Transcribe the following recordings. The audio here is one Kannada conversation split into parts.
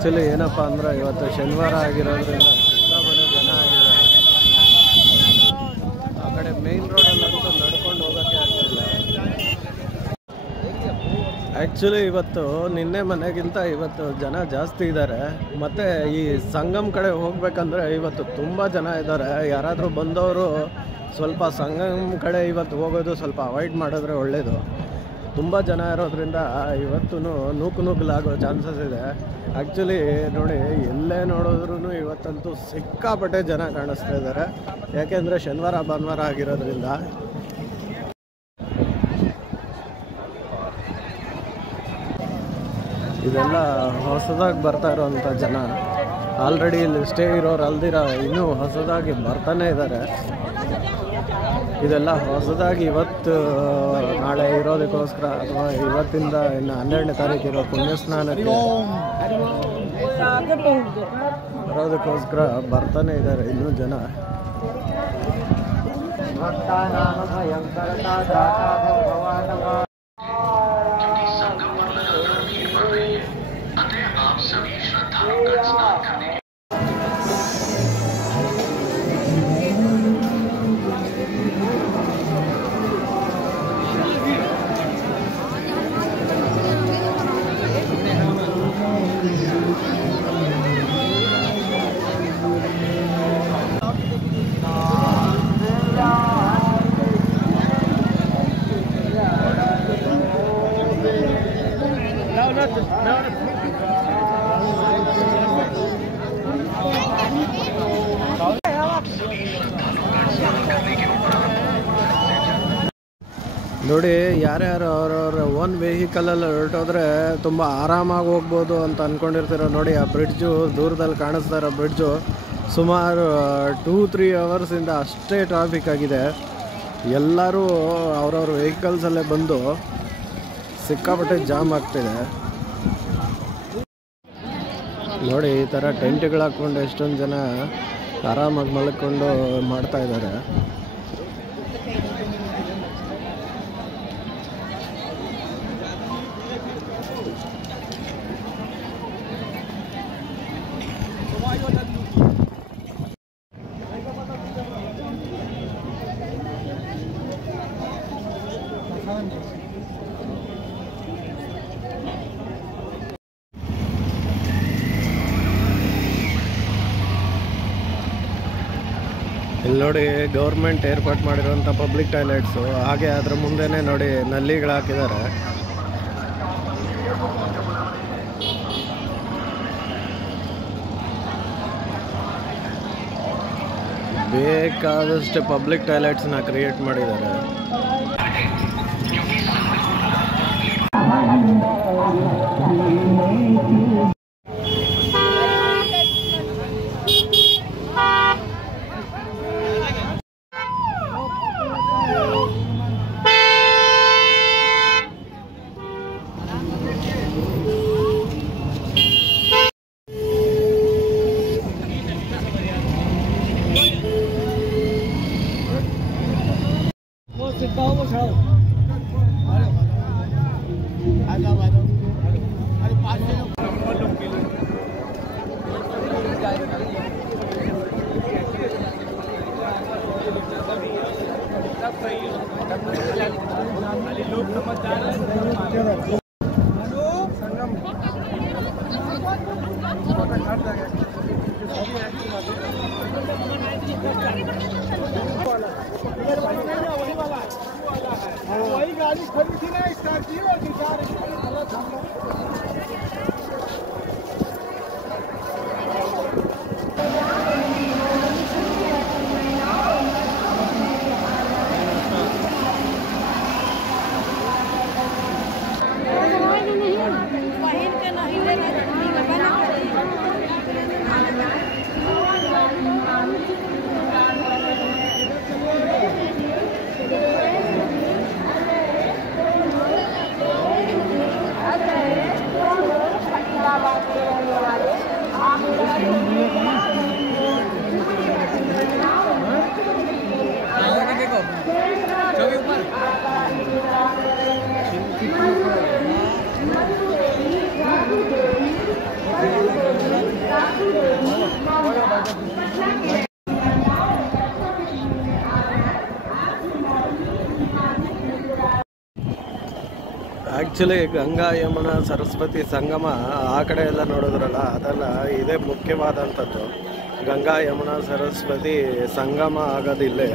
ಆ್ಯಕ್ಚುಲಿ ಏನಪ್ಪ ಅಂದ್ರೆ ಇವತ್ತು ಶನಿವಾರ ಆಗಿರೋದ್ರಿಂದ ಸಿಕ್ಕಾಪಟ್ಟೆ ಜನ ಆಗಿದ್ದಾರೆ. ಆ ಕಡೆ ಮೇನ್ ರೋಡಲ್ಲಂತೂ ನಡ್ಕೊಂಡು ಹೋಗೋಕ್ಕೆ ಆಗ್ತಿಲ್ಲ. ಆ್ಯಕ್ಚುಲಿ ಇವತ್ತು ನಿನ್ನೆ ಮನೆಗಿಂತ ಇವತ್ತು ಜನ ಜಾಸ್ತಿ ಇದ್ದಾರೆ. ಮತ್ತು ಈ ಸಂಗಮ್ ಕಡೆ ಹೋಗ್ಬೇಕಂದ್ರೆ ಇವತ್ತು ತುಂಬ ಜನ ಇದ್ದಾರೆ. ಯಾರಾದರೂ ಬಂದವರು ಸ್ವಲ್ಪ ಸಂಗಮ್ ಕಡೆ ಇವತ್ತು ಹೋಗೋದು ಸ್ವಲ್ಪ ಅವಾಯ್ಡ್ ಮಾಡಿದ್ರೆ ಒಳ್ಳೆಯದು. ತುಂಬ ಜನ ಇರೋದ್ರಿಂದ ಇವತ್ತು ನೂಕುಲಾಗೋ ಚಾನ್ಸಸ್ ಇದೆ. ಆ್ಯಕ್ಚುಲಿ ನೋಡಿ, ಎಲ್ಲೇ ನೋಡಿದ್ರೂ ಇವತ್ತಂತೂ ಸಿಕ್ಕಾಪಟ್ಟೆ ಜನ ಕಾಣಿಸ್ತಾ ಇದ್ದಾರೆ. ಯಾಕೆಂದರೆ ಶನಿವಾರ ಭಾನುವಾರ ಆಗಿರೋದ್ರಿಂದ. ಇದೆಲ್ಲ ಹೊಸದಾಗಿ ಬರ್ತಾ ಇರೋವಂಥ ಜನ. ಆಲ್ರೆಡಿ ಇಲ್ಲಿ ಸ್ಟೇ ಇರೋರು ಅಲ್ದಿರ ಇನ್ನೂ ಹೊಸದಾಗಿ ಬರ್ತಾನೆ ಇದ್ದಾರೆ. ಇದೆಲ್ಲ ಹೊಸದಾಗಿ ಇವತ್ತು ನಾಳೆ ಇರೋದಕ್ಕೋಸ್ಕರ ಅಥವಾ ಇವತ್ತಿಂದ ಇನ್ನು 12ನೇ ತಾರೀಕು ಇರೋ ಪುಣ್ಯಸ್ನಾನಕ್ಕೆ ಬರೋದಕ್ಕೋಸ್ಕರ ಬರ್ತಾನೆ ಇದ್ದಾರೆ ಇನ್ನೂ ಜನ. ನೋಡಿ, ಯಾರ್ಯಾರು ಅವ್ರವ್ರ ಓನ್ ವೆಹಿಕಲಲ್ಲಿ ಹೊರಟೋದ್ರೆ ತುಂಬ ಆರಾಮಾಗಿ ಹೋಗ್ಬೋದು ಅಂತ ಅಂದ್ಕೊಂಡಿರ್ತೀರೋ. ನೋಡಿ, ಆ ಬ್ರಿಡ್ಜು ದೂರದಲ್ಲಿ ಕಾಣಿಸ್ತಾ ಇರೋ ಬ್ರಿಡ್ಜು ಸುಮಾರು 2-3 ಅವರ್ಸಿಂದ ಅಷ್ಟೇ ಟ್ರಾಫಿಕ್ ಆಗಿದೆ. ಎಲ್ಲರೂ ಅವ್ರವ್ರ ವೆಹಿಕಲ್ಸಲ್ಲೇ ಬಂದು ಸಿಕ್ಕಾಪಟ್ಟೆ ಜಾಮ್ ಆಗ್ತಿದೆ. ನೋಡಿ, ಈ ಥರ ಟೆಂಟ್ಗಳು ಹಾಕ್ಕೊಂಡು ಎಷ್ಟೊಂದು ಜನ ಆರಾಮಾಗಿ ಮಲ್ಕೊಂಡು ಮಾಡ್ತಾ ಇದ್ದಾರೆ. ಇಲ್ಲಿ ನೋಡಿ, ಗೌರ್ಮೆಂಟ್ ಏರ್ಪಾಟ್ ಮಾಡಿರೋಂಥ ಪಬ್ಲಿಕ್ ಟಾಯ್ಲೆಟ್ಸು. ಹಾಗೆ ಅದ್ರ ಮುಂದೆನೇ ನೋಡಿ ನಲ್ಲಿಗಳು ಹಾಕಿದ್ದಾರೆ. ಬೇಕಾದಷ್ಟು ಪಬ್ಲಿಕ್ ಟಾಯ್ಲೆಟ್ಸ್ನ ಕ್ರಿಯೇಟ್ ಮಾಡಿದ್ದಾರೆ. वही गाड़ी खड़ी थी ना, स्कॉर्पियो और दिखा रही थी। ಆ್ಯಕ್ಚುಲಿ ಗಂಗಾ ಯಮುನಾ ಸರಸ್ವತಿ ಸಂಗಮ ಆ ಕಡೆ ಎಲ್ಲ ನೋಡಿದ್ರಲ್ಲ, ಅದೆಲ್ಲ ಇದೇ ಮುಖ್ಯವಾದಂಥದ್ದು. ಗಂಗಾ ಯಮುನಾ ಸರಸ್ವತಿ ಸಂಗಮ ಆಗೋದಿಲ್ಲೇ.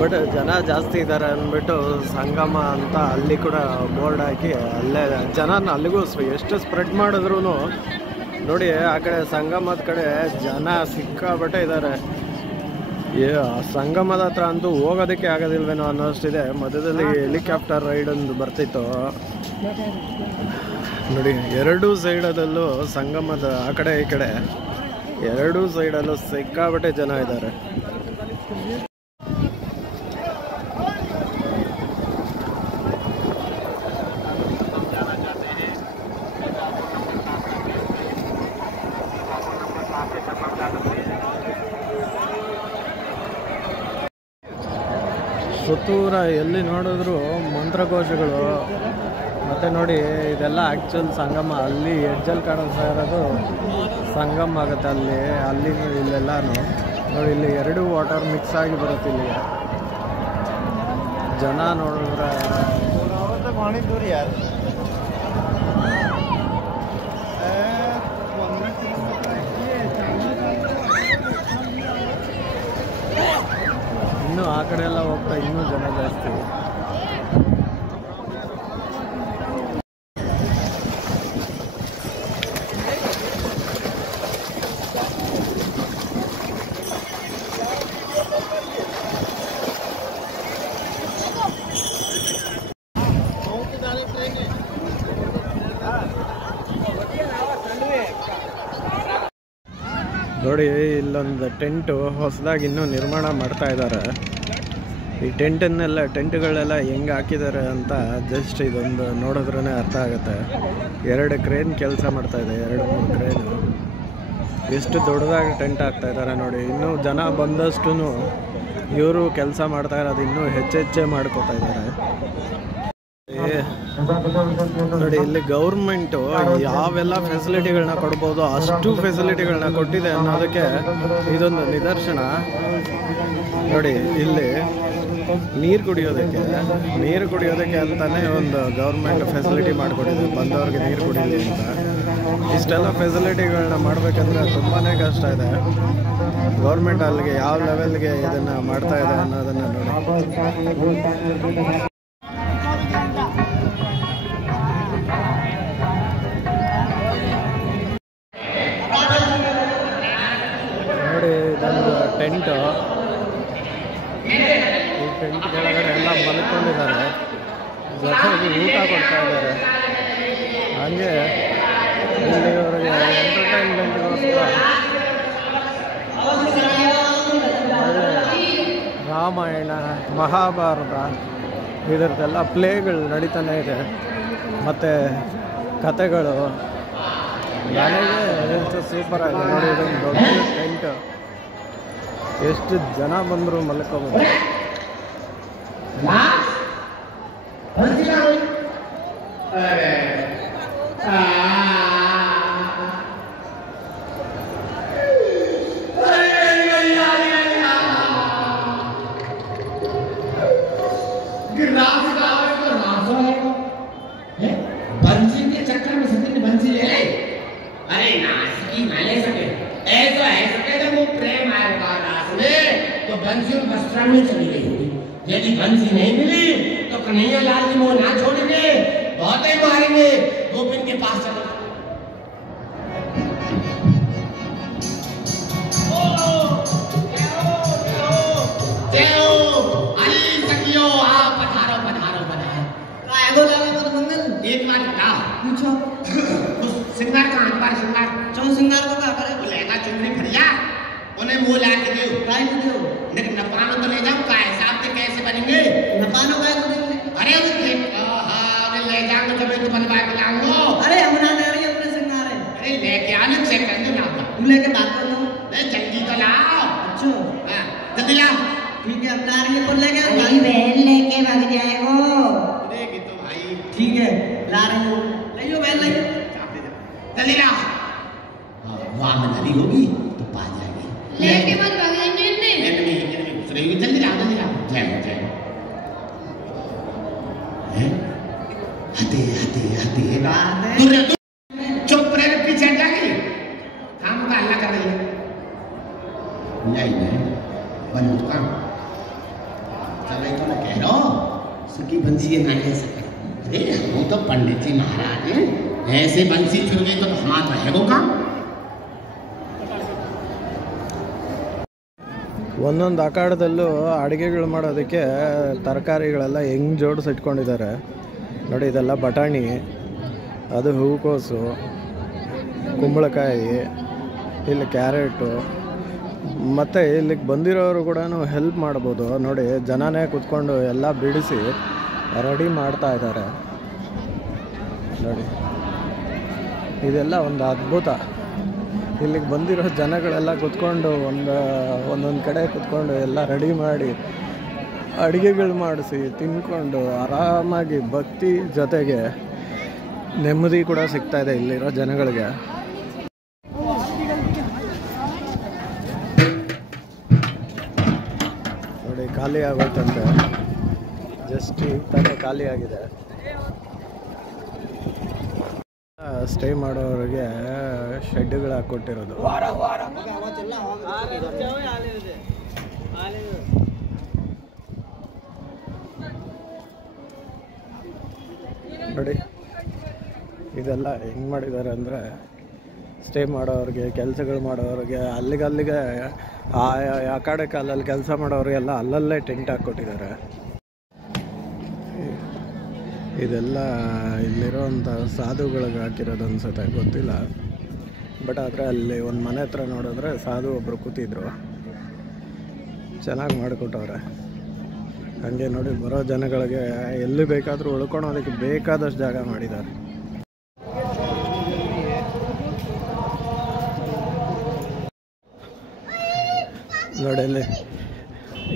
ಬಟ್ ಜನ ಜಾಸ್ತಿ ಇದ್ದಾರೆ ಅಂದ್ಬಿಟ್ಟು ಸಂಗಮ ಅಂತ ಅಲ್ಲಿ ಕೂಡ ಬೋರ್ಡ್ ಹಾಕಿ ಅಲ್ಲೇ ಜನನ ಅಲ್ಲಿಗೂ ಎಷ್ಟು ಸ್ಪ್ರೆಡ್ ಮಾಡಿದ್ರು ನೋಡಿ. ಆ ಕಡೆ ಸಂಗಮದ ಕಡೆ ಜನ ಸಿಕ್ಕಾಬಟ್ಟೆ ಇದ್ದಾರೆ. ಸಂಗಮದ ಹತ್ರ ಅಂತೂ ಹೋಗೋದಕ್ಕೆ ಆಗೋದಿಲ್ವೇನೋ ಅನ್ನೋಷ್ಟಿದೆ. ಮಧ್ಯದಲ್ಲಿ ಹೆಲಿಕಾಪ್ಟರ್ ರೈಡ್ ಒಂದು ಬರ್ತಿತ್ತು ನೋಡಿ. ಎರಡೂ ಸೈಡಲ್ಲೂ ಸಂಗಮದ ಆ ಕಡೆ ಈ ಕಡೆ ಎರಡೂ ಸೈಡಲ್ಲೂ ಸಿಕ್ಕಾಬಟ್ಟೆ ಜನ ಇದ್ದಾರೆ. ಸುತ್ತೂರ ಎಲ್ಲಿ ನೋಡಿದ್ರು ಮಂತ್ರಘೋಷಗಳು. ಮತ್ತು ನೋಡಿ ಇದೆಲ್ಲ ಆ್ಯಕ್ಚುಲ್ ಸಂಗಮ. ಅಲ್ಲಿ ಎಡ್ಜಲ್ಲಿ ಕಾಣಿಸ್ತಾ ಇರೋದು ಸಂಗಮ ಆಗುತ್ತೆ. ಅಲ್ಲಿ ಇಲ್ಲೆಲ್ಲನೂ ನೋಡಿ, ಇಲ್ಲಿ ಎರಡು ವಾಟರ್ ಮಿಕ್ಸ್ ಆಗಿ ಬರುತ್ತೆ. ಇಲ್ಲಿ ಜನ ನೋಡಿದ್ರೆ ಇನ್ನೂ ಆ ಕಡೆ ಎಲ್ಲ ಹೋಗ್ತಾ ಇನ್ನೂ ಜನ ಜಾಸ್ತಿ. ನೋಡಿ, ಇಲ್ಲೊಂದು ಟೆಂಟು ಹೊಸದಾಗಿ ಇನ್ನೂ ನಿರ್ಮಾಣ ಮಾಡ್ತಾ ಇದ್ದಾರೆ. ಈ ಟೆಂಟ್ಗಳೆಲ್ಲ ಹೆಂಗೆ ಹಾಕಿದ್ದಾರೆ ಅಂತ ಜಸ್ಟ್ ಇದೊಂದು ನೋಡಿದ್ರೇ ಅರ್ಥ ಆಗುತ್ತೆ. 2 ಕ್ರೇನ್ ಕೆಲಸ ಮಾಡ್ತಾ ಇದೆ, 2-3 ಕ್ರೇನು. ಎಷ್ಟು ದೊಡ್ಡದಾಗಿ ಟೆಂಟ್ ಹಾಕ್ತಾ ಇದ್ದಾರೆ ನೋಡಿ. ಇನ್ನೂ ಜನ ಬಂದಷ್ಟು ಇವರು ಕೆಲಸ ಮಾಡ್ತಾ ಇರೋದು ಇನ್ನೂ ಹೆಚ್ಚೆಚ್ಚೆ ಮಾಡ್ಕೋತಾ ಇದ್ದಾರೆ ನೋಡಿ. ಇಲ್ಲಿ ಗೌರ್ಮೆಂಟು ಯಾವೆಲ್ಲ ಫೆಸಿಲಿಟಿಗಳನ್ನ ಕೊಡ್ಬೋದು ಅಷ್ಟು ಫೆಸಿಲಿಟಿಗಳನ್ನ ಕೊಟ್ಟಿದೆ ಅನ್ನೋದಕ್ಕೆ ಇದೊಂದು ನಿದರ್ಶನ ನೋಡಿ. ಇಲ್ಲಿ ನೀರು ಕುಡಿಯೋದಕ್ಕೆ ಅಂತಲೇ ಒಂದು ಗೌರ್ಮೆಂಟ್ ಫೆಸಿಲಿಟಿ ಮಾಡಿಕೊಟ್ಟಿದೆ, ಬಂದವ್ರಿಗೆ ನೀರು ಕುಡಿಯಲಿ ಅಂತ. ಇಷ್ಟೆಲ್ಲ ಫೆಸಿಲಿಟಿಗಳನ್ನ ಮಾಡಬೇಕಂದ್ರೆ ತುಂಬಾ ಕಷ್ಟ ಇದೆ. ಗೌರ್ಮೆಂಟ್ ಅಲ್ಲಿಗೆ ಯಾವ ಲೆವೆಲ್ಗೆ ಇದನ್ನು ಮಾಡ್ತಾ ಇದೆ ಅನ್ನೋದನ್ನು ನೋಡಿ. ಇದೊಂದು ಟೆಂಟು. ಈ ಟೆಂಟ್ ಕೆಳಗಡೆ ಎಲ್ಲ ಮಲ್ಕೊಂಡಿದ್ದಾರೆ, ಜೊತೆಗೆ ಊಟ ಕೊಡ್ತಾ ಇದ್ದಾರೆ. ಹಾಗೆ ಇಲ್ಲಿವರೆಗೆ ಎಂಟರ್ಟೈನ್ಮೆಂಟ್ಗೋಸ್ಕರ ಒಳ್ಳೆ ರಾಮಾಯಣ ಮಹಾಭಾರತ ಇದರದ್ದೆಲ್ಲ ಪ್ಲೇಗಳು ನಡೀತಾನೆ ಇದೆ. ಮತ್ತು ಕತೆಗಳು ನನಗೆ ಎಷ್ಟು ಸೂಪರ್ ಆಗಿದೆ ನೋಡಿ. ಇದೊಂದು ದೊಡ್ಡ ಟೆಂಟ್, ಎಷ್ಟು ಜನ ಬಂದರೂ ಮಲ್ಕೋಬೋದು. बंसी के चक्कर में सचिन बंसी ले ले। अरे नासकी ना ले सके, ऐसा है सके तो वो प्रेम आएगा रास में तो बंसी बस्त्रा में चली गई होगी। यदि बंसी नहीं मिली तो कन्हैया लाल जी मोह ना छोड़ेंगे, बहुत ही मारेंगे। गोविंद के पास चलो। एक बात बता, पूछो। सिंगार का एक बार सिंगार, चलो सिंगार को क्या करे? वो लहंगा चुनरी खड़िया, उन्हें मुंह ला के दो, काय को दो। लेकिन नपानो तो ले जाओ, का हिसाब से कैसे बनेंगे? नपानो काय को देंगे? अरे उसके हाँ ले जाऊंगा जब तो बनवा के लाऊंगा। अरे हमना ले रही है अपने सिंगार है। अरे लेके आने चेक कर दो ना, तुम लेके बात कर लो। अरे जल्दी तो लाओ। अच्छा, हाँ जल्दी लाओ। ठीक है, अपना रही है तो लेके मेरी बहन लेके भाग जाएगा। देखी तो भाई ठीक है, ला रही हूँ, लाइयो बहन लाइयो, जल्दी लाओ। वहाँ में नदी होगी तो पा जाएगी, लेके मत भाग जाएंगे। नहीं घुस रही होगी, जल्दी लाओ जल्दी लाओ। जय हो जय हो। चुप रहे पीछे जाके काम का अल्लाह कर रही है नहीं बंद काम चले तो मैं कह रहा हूँ सुखी बंसी ये नहीं ले सकते अरे वो तो पंडित जी महाराज हैं ऐसे बंसी चुर गई तो हमारा रहेगा काम ಒಂದೊಂದು ಅಖಾಡದಲ್ಲೂ ಅಡುಗೆಗಳು ಮಾಡೋದಕ್ಕೆ ತರಕಾರಿಗಳೆಲ್ಲ ಹೆಂಗೆ ಜೋಡಿಸಿಟ್ಕೊಂಡಿದ್ದಾರೆ ನೋಡಿ. ಇದೆಲ್ಲ ಬಟಾಣಿ, ಅದು ಹೂಕೋಸು, ಕುಂಬಳಕಾಯಿ, ಇಲ್ಲಿ ಕ್ಯಾರೆಟು, ಮತ್ತು ಇಲ್ಲಿಗೆ ಬಂದಿರೋರು ಕೂಡ ಹೆಲ್ಪ್ ಮಾಡ್ಬೋದು ನೋಡಿ. ಜನನೇ ಕೂತ್ಕೊಂಡು ಎಲ್ಲ ಬಿಡಿಸಿ ರೆಡಿ ಮಾಡ್ತಾ ಇದ್ದಾರೆ ನೋಡಿ. ಇದೆಲ್ಲ ಒಂದು ಅದ್ಭುತ. ಇಲ್ಲಿಗೆ ಬಂದಿರೋ ಜನಗಳೆಲ್ಲ ಕೂತ್ಕೊಂಡು ಒಂದೊಂದು ಕಡೆ ಕೂತ್ಕೊಂಡು ಎಲ್ಲ ರೆಡಿ ಮಾಡಿ ಅಡುಗೆಗಳು ಮಾಡಿಸಿ ತಿನ್ಕೊಂಡು ಆರಾಮಾಗಿ ಭಕ್ತಿ ಜೊತೆಗೆ ನೆಮ್ಮದಿ ಕೂಡ ಸಿಗ್ತಾ ಇದೆ ಇಲ್ಲಿರೋ ಜನಗಳಿಗೆ. ನೋಡಿ ಖಾಲಿ ಆಗೋಯ್ತಂತೆ, ಜಸ್ಟ್ ಈಗ ತಾನೇ ಖಾಲಿ ಆಗಿದೆ. ಸ್ಟೇ ಮಾಡೋರಿಗೆ ಶೆಡ್ಗಳು ಹಾಕ್ಕೊಟ್ಟಿರೋದು. ನೋಡಿ ಇದೆಲ್ಲ ಹೆಂಗೆ ಮಾಡಿದ್ದಾರೆ ಅಂದರೆ, ಸ್ಟೇ ಮಾಡೋರಿಗೆ, ಕೆಲಸಗಳು ಮಾಡೋರಿಗೆ, ಅಲ್ಲಿಗೆ ಆ ಕಡೆ ಕಾಲಲ್ಲಿ ಕೆಲಸ ಮಾಡೋರಿಗೆಲ್ಲ ಅಲ್ಲಲ್ಲೇ ಟೆಂಟ್ ಹಾಕ್ಕೊಟ್ಟಿದ್ದಾರೆ. ಇದೆಲ್ಲ ಇಲ್ಲಿರೋವಂಥ ಸಾಧುಗಳಿಗೆ ಹಾಕಿರೋದು ಅನ್ಸುತ್ತೆ, ಗೊತ್ತಿಲ್ಲ. ಬಟ್ ಆದರೆ ಅಲ್ಲಿ ಒಂದು ಮನೆ ಹತ್ರ ನೋಡಿದ್ರೆ ಸಾಧು ಒಬ್ಬರು ಕೂತಿದ್ರು, ಚೆನ್ನಾಗಿ ಮಾಡಿಕೊಟ್ಟವ್ರೆ. ಹಾಗೆ ನೋಡಿ ಬರೋ ಜನಗಳಿಗೆ ಎಲ್ಲಿ ಬೇಕಾದರೂ ಉಳ್ಕೊಳೋದಕ್ಕೆ ಬೇಕಾದಷ್ಟು ಜಾಗ ಮಾಡಿದ್ದಾರೆ. ನೋಡಿ ಅಲ್ಲಿ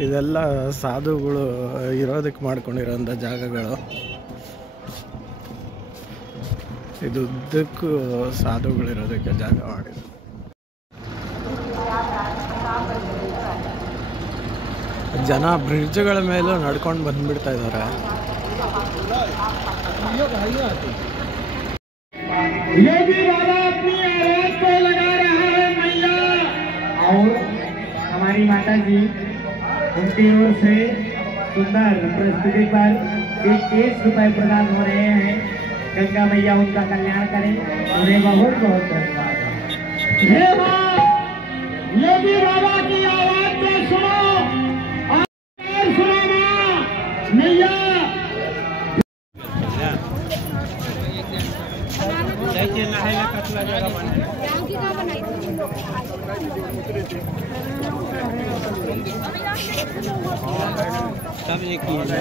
ಇದೆಲ್ಲ ಸಾಧುಗಳು ಇರೋದಕ್ಕೆ ಮಾಡ್ಕೊಂಡಿರೋಂಥ ಜಾಗಗಳು. ಇದು ಉದ್ದಕ್ಕೂ ಸಾಧುಗಳಿರೋದಕ್ಕೆ ಜಾಗ ಮಾಡಿದ್ರು. ಜನ ಬ್ರಿಡ್ಜ್ಗಳ ಮೇಲೂ ನಡ್ಕೊಂಡು ಬಂದ್ಬಿಡ್ತಾ ಇದ್ದಾರೆ. योगी बाबा अपनी आवाज को लगा रहा है मैया, और हमारी माता जी उनकी ओर से सुंदर प्रस्तुति पर 21 रुपए प्रदान हो रहे हैं। गंगा मैया उनका कल्याण करें, उन्हें बहुत बहुत धन्यवाद। हे मां, योगी बाबा की आवाज को सुनो और सुनो मां मैया। सब एक ही है।